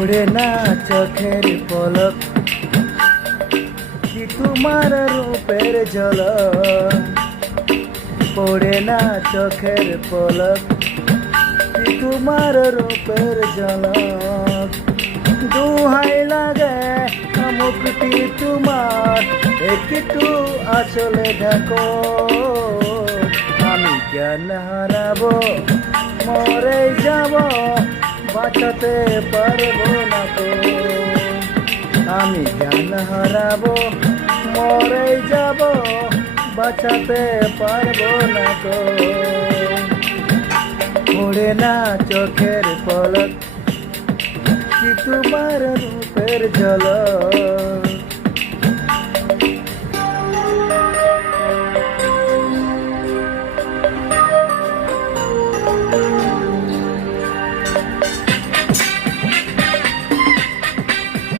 পড়ে না চোখের পলক, কি তোমার রূপের ঝলক। পড়ে না চোখের পলক, কি তোমার রূপের ঝলক। দুহাই লাগে মুখটি তোমার, একটু আসলে দেখো। আমি জ্ঞান হারাবো, মরে যাব, বাঁচাতে পারবো না তো। আমি জ্ঞান হারাবো, মরে যাব, বাঁচাতে পারবো না তো। পড়ে না চোখের পলক, কি তোমার রূপের ঝলক।